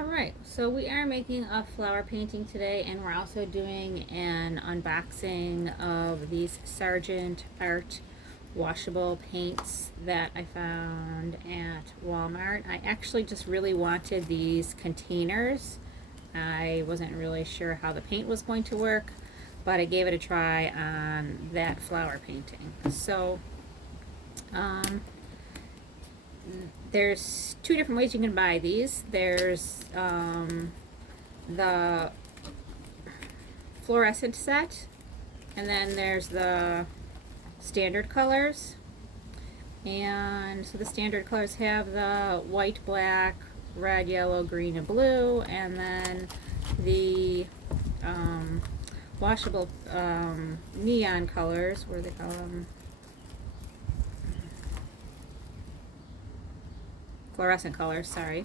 Alright, so we are making a flower painting today, and we're also doing an unboxing of these Sargeant art washable paints that I found at Walmart. I actually just really wanted these containers. I wasn't really sure how the paint was going to work, but I gave it a try on that flower painting. So, there's two different ways you can buy these. There's the fluorescent set, and then there's the standard colors. And so the standard colors have the white, black, red, yellow, green, and blue, and then the washable neon colors, what do they call them? Fluorescent colors, sorry,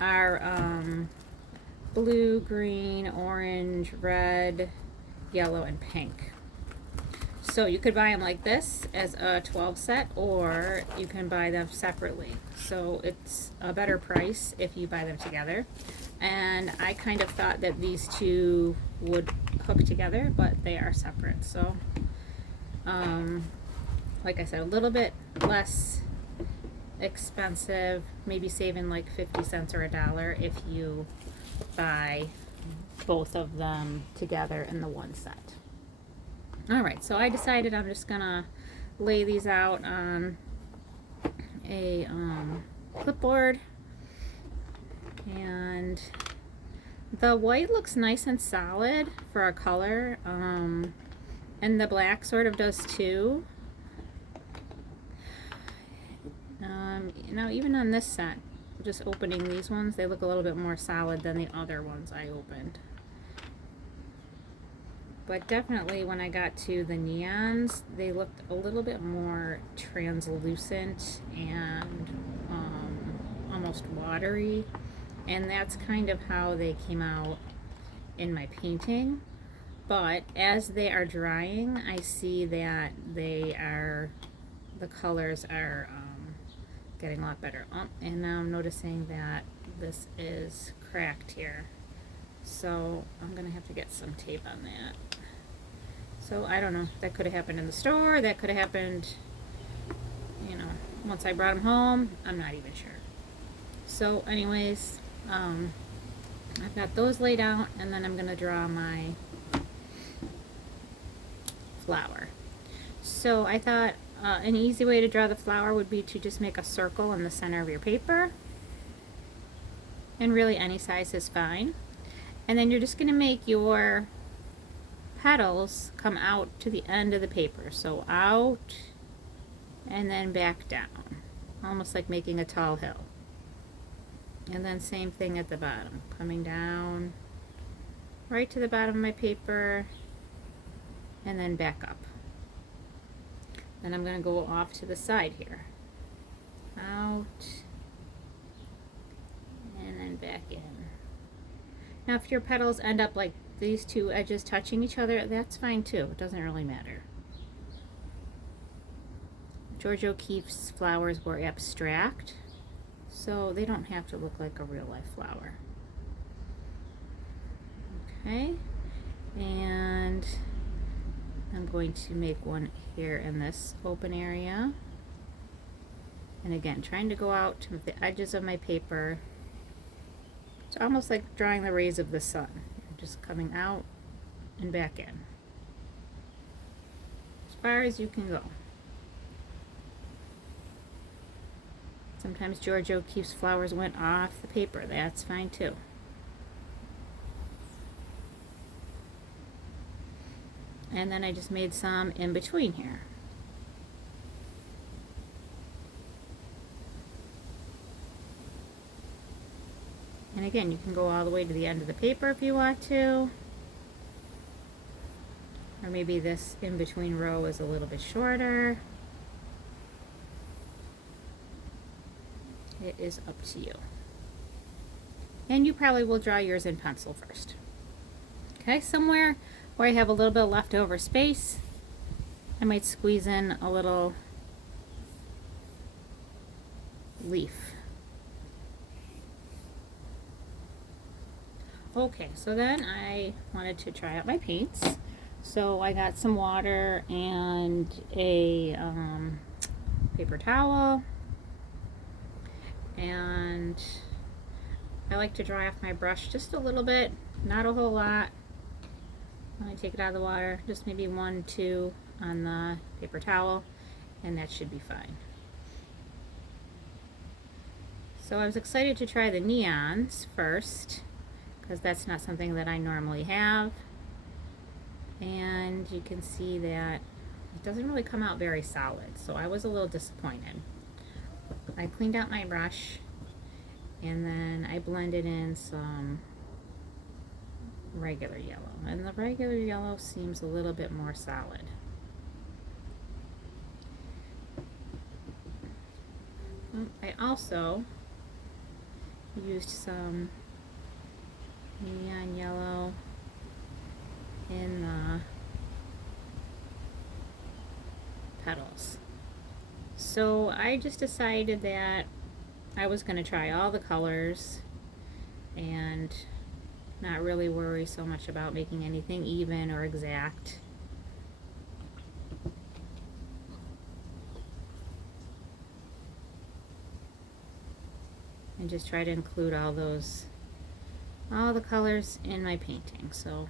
are blue, green, orange, red, yellow, and pink. So you could buy them like this as a 12 set, or you can buy them separately. So it's a better price if you buy them together. And I kind of thought that these two would hook together, but they are separate. So, like I said, a little bit less expensive, maybe saving like 50 cents or $1 if you buy both of them together in the one set. Alright, so I decided I'm just gonna lay these out on a clipboard, and the white looks nice and solid for a color, and the black sort of does too. Now even on this set, just opening these ones, they look a little bit more solid than the other ones I opened. But definitely when I got to the neons, they looked a little bit more translucent and almost watery. And that's kind of how they came out in my painting. But as they are drying, I see that the colors are getting a lot better. And now I'm noticing that this is cracked here. So I'm gonna have to get some tape on that. So I don't know, that could have happened in the store, that could have happened, you know, once I brought them home, I'm not even sure. So anyways, I've got those laid out, and then I'm gonna draw my flower. So I thought an easy way to draw the flower would be to just make a circle in the center of your paper, and really any size is fine. And then you're just going to make your petals come out to the end of the paper. So out and then back down, almost like making a tall hill. And then same thing at the bottom, coming down right to the bottom of my paper and then back up. Then I'm going to go off to the side here, out and then back in. Now if your petals end up like these two edges touching each other, that's fine too. It doesn't really matter. George O'Keeffe's flowers were abstract, so they don't have to look like a real life flower. Okay, and I'm going to make one here in this open area. And again, trying to go out to the edges of my paper. It's almost like drawing the rays of the sun. You're just coming out and back in, as far as you can go. Sometimes George O'Keeffe's flowers went off the paper. That's fine too. And then I just made some in between here. And again, you can go all the way to the end of the paper if you want to. Or maybe this in between row is a little bit shorter. It is up to you. And you probably will draw yours in pencil first. Okay, somewhere where I have a little bit of leftover space, I might squeeze in a little leaf. Okay, so then I wanted to try out my paints. So I got some water and a paper towel, and I like to dry off my brush just a little bit, not a whole lot. When I take it out of the water, just maybe 1, 2 on the paper towel, and that should be fine. So I was excited to try the neons first, because that's not something that I normally have. And you can see that it doesn't really come out very solid, so I was a little disappointed. I cleaned out my brush, and then I blended in some regular yellow, and the regular yellow seems a little bit more solid. I also used some neon yellow in the petals. So I just decided that I was going to try all the colors and not really worry so much about making anything even or exact. And just try to include all the colors in my painting. So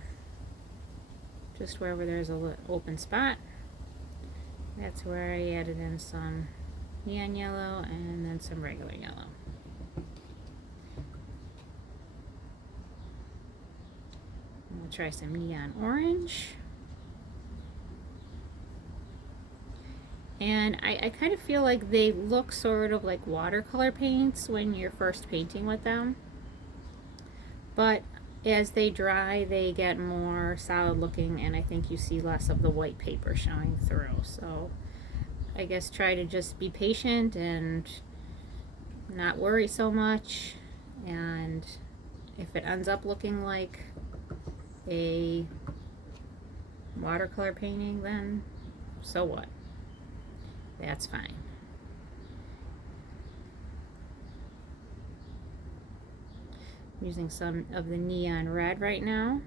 just wherever there's a open spot, that's where I added in some neon yellow and then some regular yellow. We'll try some neon orange. And I kind of feel like they look sort of like watercolor paints when you're first painting with them. But as they dry, they get more solid looking, and I think you see less of the white paper showing through. So I guess try to just be patient and not worry so much. And if it ends up looking like a watercolor painting, then so what? That's fine. I'm using some of the neon red right now.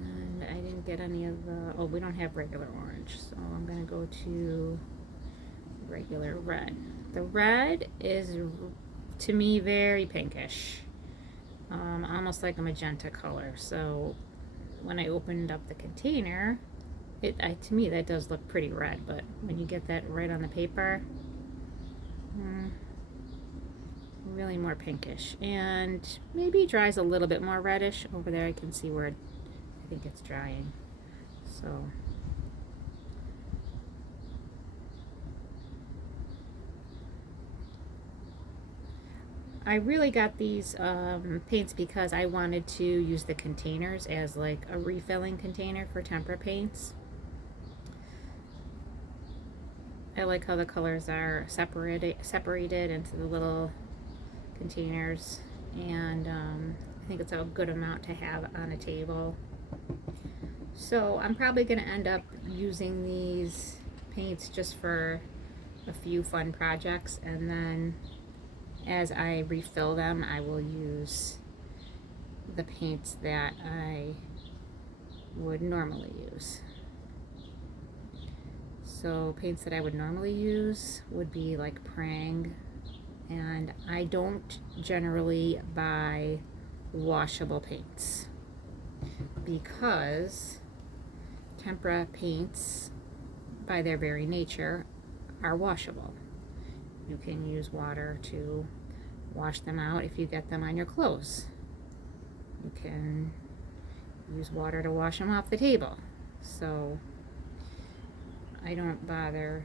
And I didn't get any of the, oh, we don't have regular orange, so I'm going to go to regular red. The red is, to me, very pinkish, almost like a magenta color. So when I opened up the container, to me that does look pretty red, but when you get that right on the paper, really more pinkish, and maybe dries a little bit more reddish. Over there I can see where I think it's drying. So I really got these paints because I wanted to use the containers as like a refilling container for tempera paints. I like how the colors are separated into the little containers, and I think it's a good amount to have on a table. So I'm probably going to end up using these paints just for a few fun projects, and then as I refill them, I will use the paints that I would normally use. So paints that I would normally use would be like Prang, and I don't generally buy washable paints because tempera paints, by their very nature, are washable. You can use water to wash them out if you get them on your clothes. You can use water to wash them off the table. So I don't bother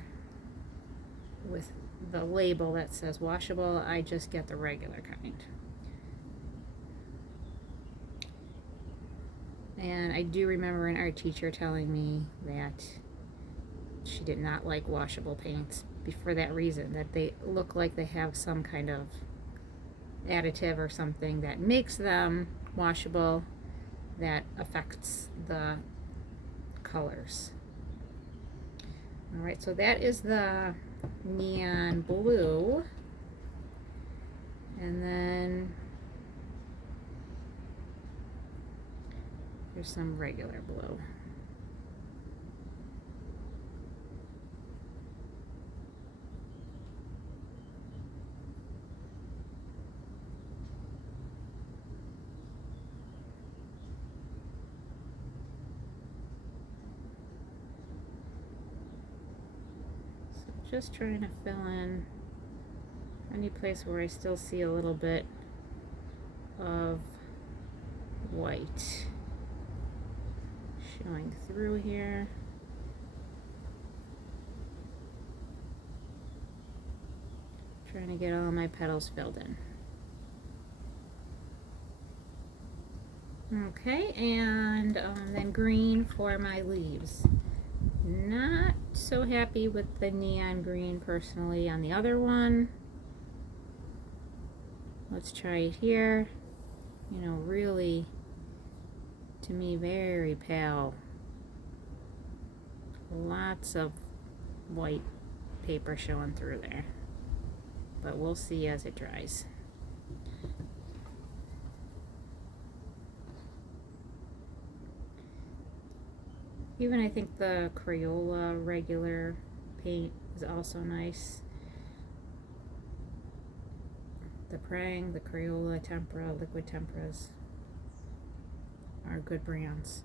with the label that says washable. I just get the regular kind. And I do remember an art teacher telling me that she did not like washable paints for that reason, that they look like they have some kind of additive or something that makes them washable, that affects the colors. All right, so that is the neon blue. And then there's some regular blue. So just trying to fill in any place where I still see a little bit of white showing through here. Trying to get all my petals filled in. Okay, and then green for my leaves. Not so happy with the neon green personally on the other one. Let's try it here. You know, really, to me, very pale. Lots of white paper showing through there. But we'll see as it dries. Even I think the Crayola regular paint is also nice. The Prang, the Crayola, Tempera, liquid temperas are good brands.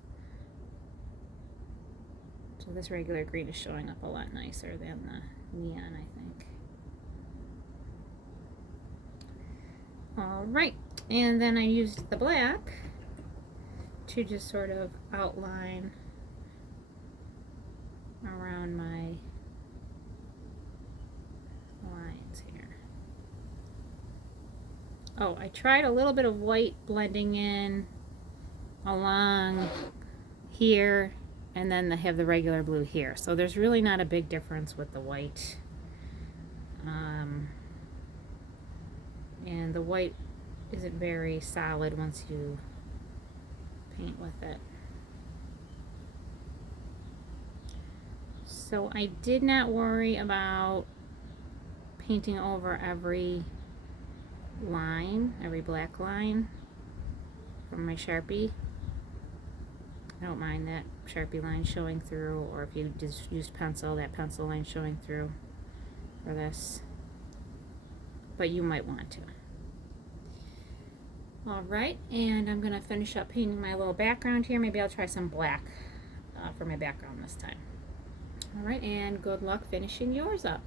So this regular green is showing up a lot nicer than the neon, I think. All right, and then I used the black to just sort of outline around my lines here. Oh, I tried a little bit of white blending in along here, and then I have the regular blue here. So there's really not a big difference with the white. And the white isn't very solid once you paint with it. So I did not worry about painting over every line, every black line from my Sharpie. I don't mind that Sharpie line showing through, or if you just used pencil, that pencil line showing through for this. But you might want to. Alright, and I'm going to finish up painting my little background here. Maybe I'll try some black for my background this time. Alright, and good luck finishing yours up.